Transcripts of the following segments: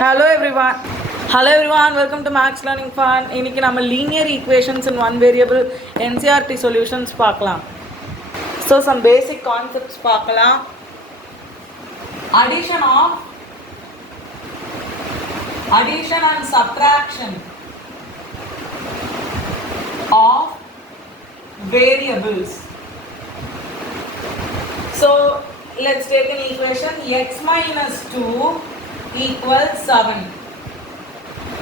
Hello everyone. Hello everyone. Welcome to Max Learning Fun. இன்னைக்கு நம்ம linear equations in one variable NCERT solutions பார்க்கலாம். So some basic concepts பார்க்கலாம். Addition and subtraction of variables. So let's take an equation x minus 2 equals 7.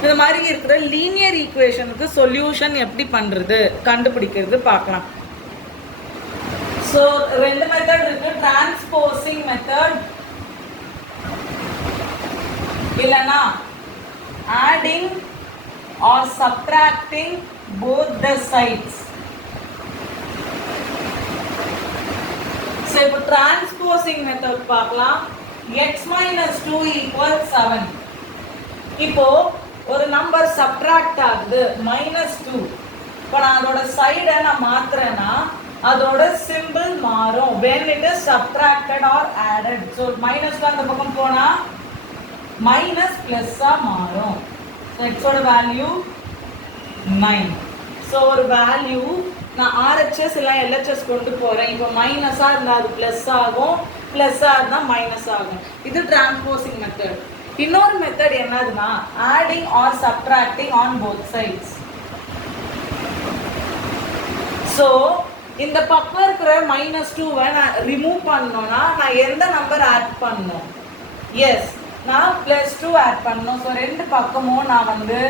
இந்த மாதிரி இருக்கிற linear ஈக்குவேஷனுக்கு solution எப்படி பண்ணுறது கண்டுபிடிக்கிறது பார்க்கலாம். ஸோ ரெண்டு மெத்தட் இருக்கு, டிரான்ஸ்போசிங் மெத்தட் இல்லைன்னா adding or subtracting both the sides. So இப்போ டிரான்ஸ்போசிங் மெத்தட் பார்க்கலாம். x minus 2 equals 7. இப்போ ஒரு நம்பர் சப்ட்ராக்ட் ஆகுது -2. இப்போ நான் அதோட சைடை நான் மாத்துறேன்னா அதோட சிம்பிள் மாறும் when it is subtracted or added. So மைனஸ்ல அந்த பக்கம் போனா மைனஸ் பிளஸ்ஸா மாறும். ஸோ எக்ஸோட வேல்யூ 9. ஸோ ஒரு வேல்யூ நான் ஆர்ஹெச்எஸ் இல்லை எல்ஹெச்எஸ் கொண்டு போகிறேன். இப்போ மைனஸாக இருந்தால் அது ப்ளஸ் ஆகும், ப்ளஸ்ஸாக இருந்தால் மைனஸ் ஆகும். இது டிரான்ஸ்போசிங் மெத்தட். இன்னொரு மெத்தட் என்னதுன்னா adding or subtracting on both sides. So இந்த பக்கம் இருக்கிற -2வை நான் ரிமூவ் பண்ணணும்னா நான் எந்த நம்பர் ஆட் பண்ணணும்? எஸ், நான் +2 ஆட் பண்ணணும். ஸோ ரெண்டு பக்கமும் நான் வந்து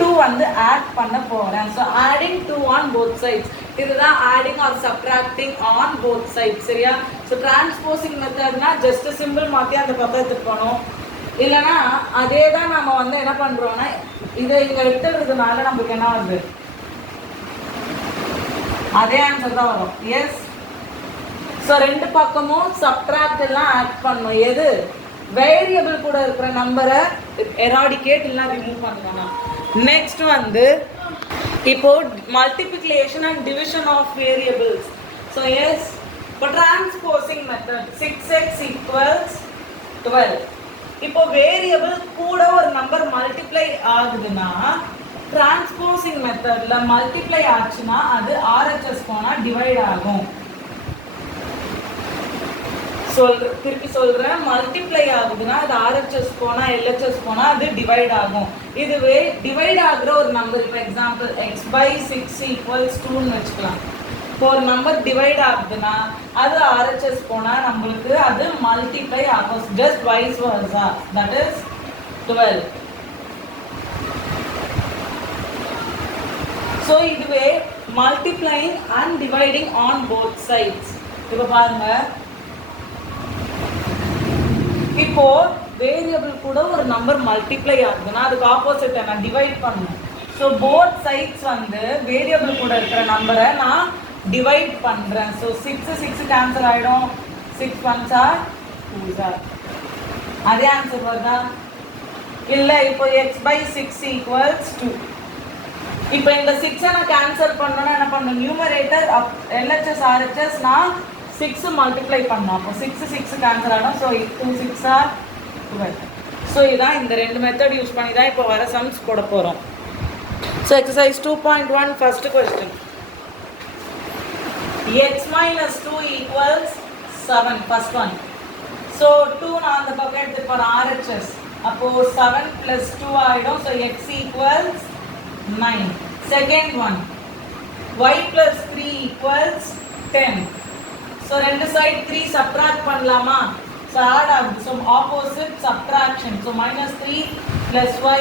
2 வந்து ஆட் பண்ண போறேன். So adding 2 on both sides. இதுதான் adding or subtracting on both sides. சரியா? ஸோ டிரான்ஸ்போசிங் மெத்தட்னா ஜஸ்ட் சிம்பிள் மாற்றி அந்த பக்கம் எடுத்துட்டு போகணும். இல்லைன்னா அதே தான் நம்ம வந்து என்ன பண்ணுறோம்னா இதை இங்கே எடுத்துறதுனால நம்மளுக்கு என்ன வருது? அதே ஆன்சர் தான் வரும். எஸ். ஸோ ரெண்டு பக்கமும் சப்ட்ராக்ட் எல்லாம் ஆட் பண்ணணும். எது? வேரியபிள் கூட இருக்கிற நம்பரை எராடிகேட் இல்லைனா ரிமூவ் பண்ணணும். நெக்ஸ்ட் வந்து இப்போ multiplication and division of variables. So yes, இப்போ டிரான்ஸ்போசிங் மெத்தட் 6x equals 12. இப்போ வேரியபிள் கூட ஒரு நம்பர் மல்டிப்ளை ஆகுதுன்னா டிரான்ஸ்போசிங் மெத்தட்ல மல்டிப்ளை ஆச்சுன்னா அது ஆர்ஹெச்எஸ் போனா டிவைட் ஆகும். திருப்பி சொல்றேன், மல்டிப்ளை ஆகுதுன்னா அது ஆர்ஹெச்எஸ் போனா எல்ஹெச்எஸ் போனா அது டிவைட் ஆகும். இதுவே டிவைட் ஆகுற ஒரு நம்பர், இப்போ எக்ஸாம்பிள் x/6 equals 2ன்னு வச்சுக்கலாம். இப்போ ஒரு நம்பர் டிவைட் ஆகுதுன்னா அது ஆர்ஹெச்எஸ் போனா நம்மளுக்கு அது மல்டிப்ளை ஆகும். Just vice versa, that is 12. So இதுவே multiplying and dividing on both sides. இப்போ பாருங்க, இப்போ வேரியபிள் கூட ஒரு நம்பர் மல்டிப்ளை ஆகுதுன்னா அதுக்கு ஆப்போசிட் நான் டிவைட் பண்ணணும். ஸோ போத் சைட்ஸ் வந்து வேரியபிள் கூட இருக்கிற நம்பரை நான் டிவைட் பண்றேன். ஸோ 6 கேன்சல் ஆயிடும். 6 1s are 2s are. அதே ஆன்சர் வருதா? இல்லை, இப்போ x/6 equals 2. இப்போ இந்த 6 நான் கேன்சல் பண்ணணும்னா என்ன பண்ணணும்? நியூமரேட்டர் எல்ஹெச்எஸ் ஆர்ஹெச்எஸ் நான் 6 மல்டிப்ளை பண்ணோம். அப்போ 6 கேன்சல் ஆகும். So 2 6 are 12. ஸோ இதான் இந்த ரெண்டு மெத்தட் யூஸ் பண்ணி தான் இப்போ வர சம்ஸ் போட போகிறோம். So exercise 2.1 first question. x minus 2 equals 7. First one. So 2 நான் அந்த பக்கம் எடுத்து போகிறேன் RHS. அப்போது 7 + 2 ஆகிடும். So x equals 9. Second one, y + 3 equals 10. So ரெண்டு சைட் 3 சப்ட்ராக்ட் பண்ணலாமா? ஸோ ஆட் ஆகுது. So opposite subtraction. So -3 + y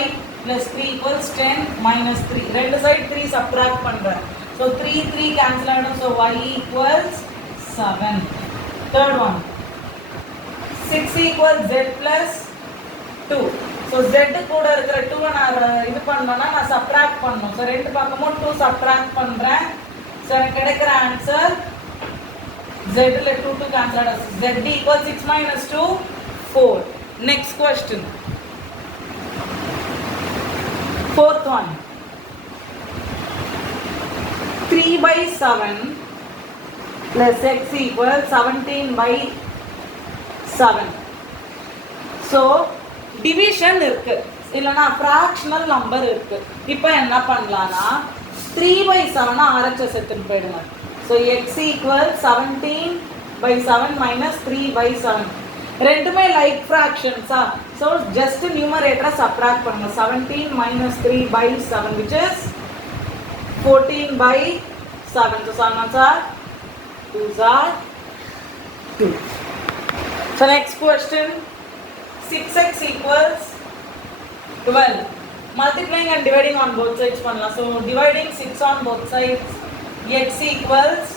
+ 3 equals 10 -3. ரெண்டு சைட் 3 சப்ட்ராக்ட் பண்ணுறேன். ஸோ 3 கேன்சல் ஆகிடும். So y equals 7. Third one, 6 equals z + 2. So z கூட இருக்கிற 2வை நான் இது பண்ணோன்னா நான் சப்ட்ராக்ட் பண்ணணும். ஸோ ரெண்டு பக்கமும் 2 சப்ட்ராக்ட் பண்ணுறேன். ஸோ எனக்கு கிடைக்கிற ஆன்சர் z ல 2 cancel out. z equals 6 minus 2 4. Next question. Fourth one, 3/7 plus x equals 17/7. So division இருக்கு, இல்லைனா ஃப்ராக்ஷனல் நம்பர் இருக்கு. இப்போ என்ன பண்ணலாம்னா 3/7 RHS எடுத்துன்னு போயிடுங்க. So x equal 17/7 minus 3/7. ரெண்டுமே லைக் ஃப்ராக்ஷன்ஸா. ஸோ ஜஸ்ட் நியூமரேட்டரை சப்ராக்ட் பண்ணுங்க. 17 minus 3/7 which is 14/7. So 7 ones are 2s are 2. So next question, 6x equals 12. Multiplying and dividing on both sides பண்ணலாம். So dividing 6 on both sides, x equals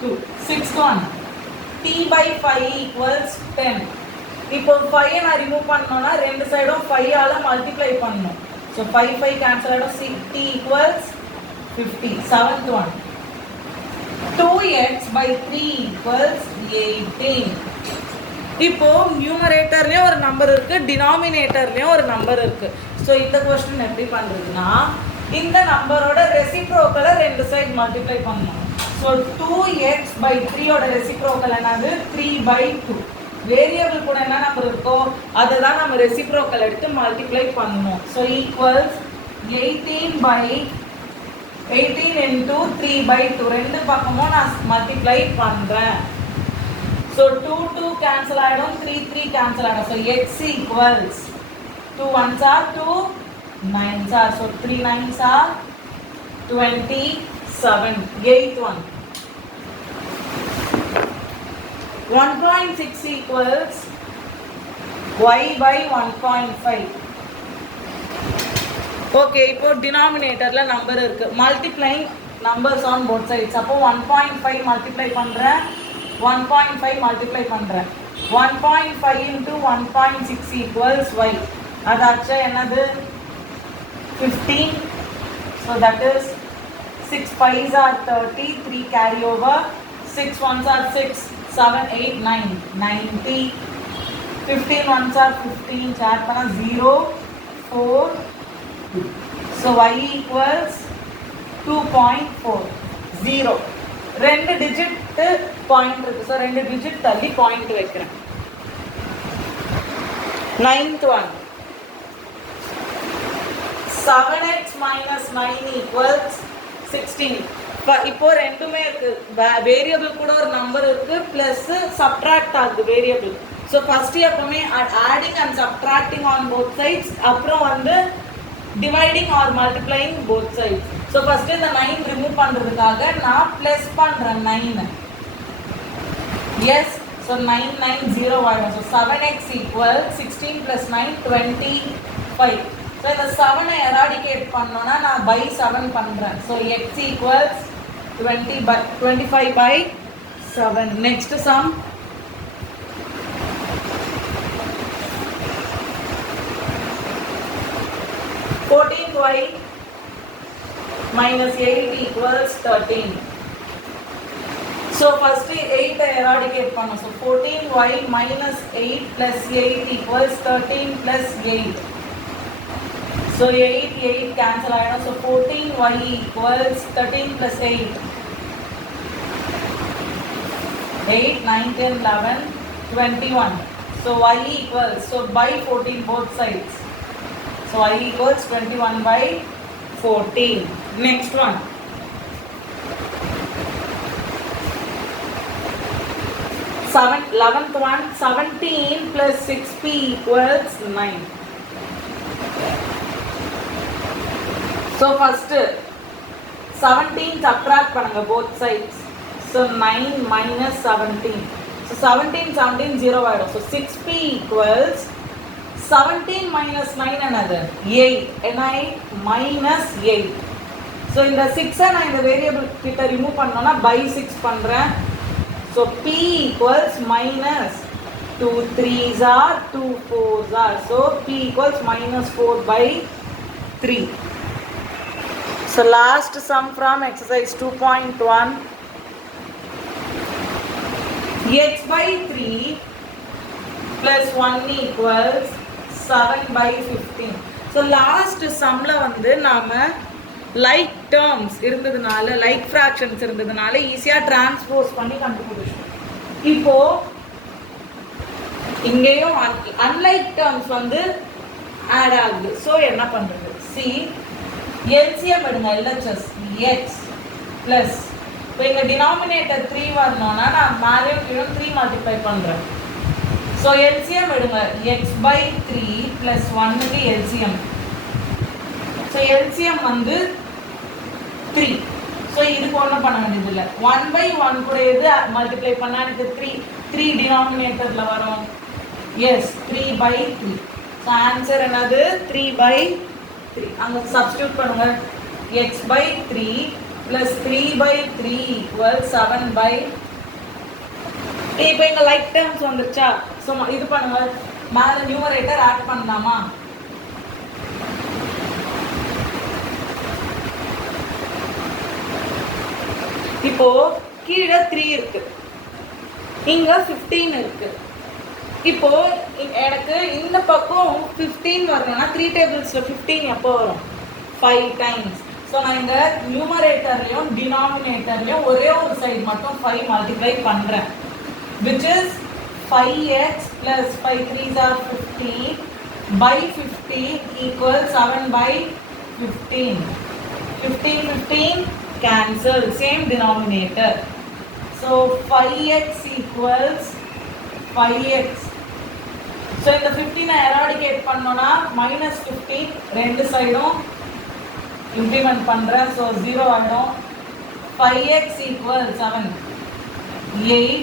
2. 6th one, t/5 equals 10. இப்போ 5 நான் remove பண்ணனும்னா ரெண்டு சைடும் 5 ஆல multiply பண்ணனும். So 5 cancel ஆயிடும். t equals 50. 7th one, 2x/3 equals 18. இப்போ நியூமரேட்டர்லயும் ஒரு நம்பர் இருக்கு, டினாமினேட்டர்லயும் ஒரு நம்பர் இருக்கு. ஸோ இந்த क्वेश्चन எப்படி பண்றதுன்னா இந்த நம்பரோட ரெசிப்ரோக்கலை ரெண்டு சைடு மல்டிப்ளை பண்ணணும். ஸோ 2x/3 ஓட ரெசிப்ரோக்கல் என்னது 3/2. வேரியபிள் கூட என்ன நம்பர் இருக்கோ அதை தான் நம்ம ரெசிப்ரோக்கல் எடுத்து மல்டிப்ளை பண்ணணும். So equals 18 into 3/2. ரெண்டு பக்கமும் நான் மல்டிப்ளை பண்றேன். So 2 cancel ஆயிடும், 3 cancel ஆயிடும். So x equals 2 ones are 2, 9s are. So 3 9s are 27. 8th one, 1.6 equals y/1.5. Okay, இப்போ டினாமினேட்டர்ல நம்பர் இருக்கு, multiplying numbers on both sides. அப்போ 1.5 மல்டிப்ளை பண்றேன், 1.5 மல்டிப்ளை பண்றேன். 1.5 into 1.6 equals y. அதாச்சு என்னது 15. So that is 6 5s are 30, 3 carry over, 6 1s are 6, 7 8 9 90, 15 1s are 15, chat பண்ணா 0 4 2. So y equals 2.4 0. ரெண்டு டிஜிட் பாயிண்ட் இருக்கு. ஸோ ரெண்டு டிஜிட் தள்ளி பாயிண்ட் வைக்கிறேன். 9th one, 7x minus 9 equals 16. இப்போ ரெண்டுமே இருக்கு, வேரியபிள் கூட ஒரு நம்பர் இருக்கு, பிளஸ் சப்ட்ராக்ட் ஆகுது வேரியபிள். ஸோ ஃபர்ஸ்ட் எப்பவுமே adding and subtracting on both sides, அப்புறம் வந்து dividing or multiplying both sides. So first இந்த 9 ரிமூவ் பண்றதுக்காக நான் பிளஸ் பண்றேன் 9. எஸ், ஸோ 9 9 0 ஆயிடும். So 7x equals 16 plus 9 25. So இந்த 7 எராடிகேட் பண்ணோன்னா நான் by 7 பண்றேன். So x equals 25/7. Next sum, y minus 8 equals 13. So first 8 eradicate பண்ணோம். So 14y minus 8 plus 8 equals 13 plus 8. So 8 cancel ஆயிடும். So 14y equals 13 plus 8. 8 9 10 11 21. So y equals, so by 14 both sides. So y equals 21/14. Next one, 11th one, 17 plus 6p equals 9. So first 17 subtract பண்ணுங்க both sides. So 9 minus 17. So 17 0 ஆயிடும். So 6p equals 17 minus 9 another 8. And I minus 8. So இந்த 6 நான் இந்த variable கிட்ட remove பண்ணனும்னா by 6 பண்றேன். So p equals minus 2 3s are 2 4s are. So p equals minus 4/3. So last sum from exercise 2.1. x/3 plus 1 equals 7/15. So last sumல வந்து நாம like terms இருந்ததுனால, like fractions இருந்ததுனால ஈஸியாக டிரான்ஸ்போஸ் பண்ணி கண்டுபிடிச்சோம். இப்போ இங்கேயும் அன்லைக் டேர்ம்ஸ் வந்து ஆட் ஆகுது. ஸோ என்ன பண்ணுறது, சி எல்சிஎம் எடுங்க, எல்ஹெச்எஸ் எக்ஸ் ப்ளஸ், இப்போ இங்கே டினாமினேட்டர் 3 வரணும்னா நான் மேலேயும் கீழே 3 மல்டிப்ளை பண்ணுறேன். ஸோ எல்சிஎம் எடுங்க, எக்ஸ் பை 3 ப்ளஸ் 1க்கு எல்சிஎம். ஸோ எல்சிஎம் வந்து 3. ஸோ இதுக்கு ஒன்றும் பண்ண வேண்டியது இல்லை. 1/1 கூட எது மல்டிப்ளை பண்ணால் எனக்கு 3 டினாமினேட்டரில் வரும். எஸ் 3/3. ஸோ ஆன்சர் என்னது 3/3. அங்கே சப்ஸ்டியூட் பண்ணுங்க. X by 3 plus 3/3 = 7/. இப்போ இங்கே லைக் டேர்ம்ஸ் வந்துருச்சா? ஸோ இது பண்ணுங்க, மேலே நியூமரேட்டர் ஆட் பண்ணலாமா? இப்போ கீழே 3 இருக்கு, இங்க 15 இருக்கு. இப்போ எனக்கு இந்த பக்கம் 15 வரணும்னா 3 டேபிள்ஸ்ல 15 எப்போ வரும்? 5 டைம்ஸ். ஸோ நான் இந்த நியூமரேட்டர்லையும் டினாமினேட்டர்லையும் ஒரே ஒரு சைடு மட்டும் 5 மல்டிப்ளை பண்ணுறேன். which is 5x plus 5 3s are 15 by 15 equals 7/15. 15 cancel, same denominator. So 5x equals 5x. So இந்த 15 eradicate பண்ணோம்னா -15 ரெண்டு சைடும் இம்ப்ளிமெண்ட் பண்ணுறேன். ஸோ 0 ஆகிடும். 5x equals 7 8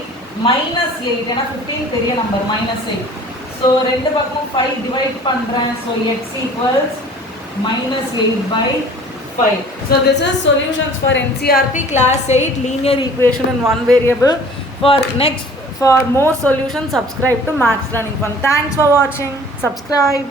-8, ஏன்னா 15 பெரிய நம்பர், -8. ஸோ ரெண்டு பக்கமும் 5 டிவைட் பண்ணுறேன். So x equals -8/5. So this is solutions for NCERT class 8 linear equation in one variable. For more solutions, subscribe to Maths Learning Fun. Thanks for watching. Subscribe.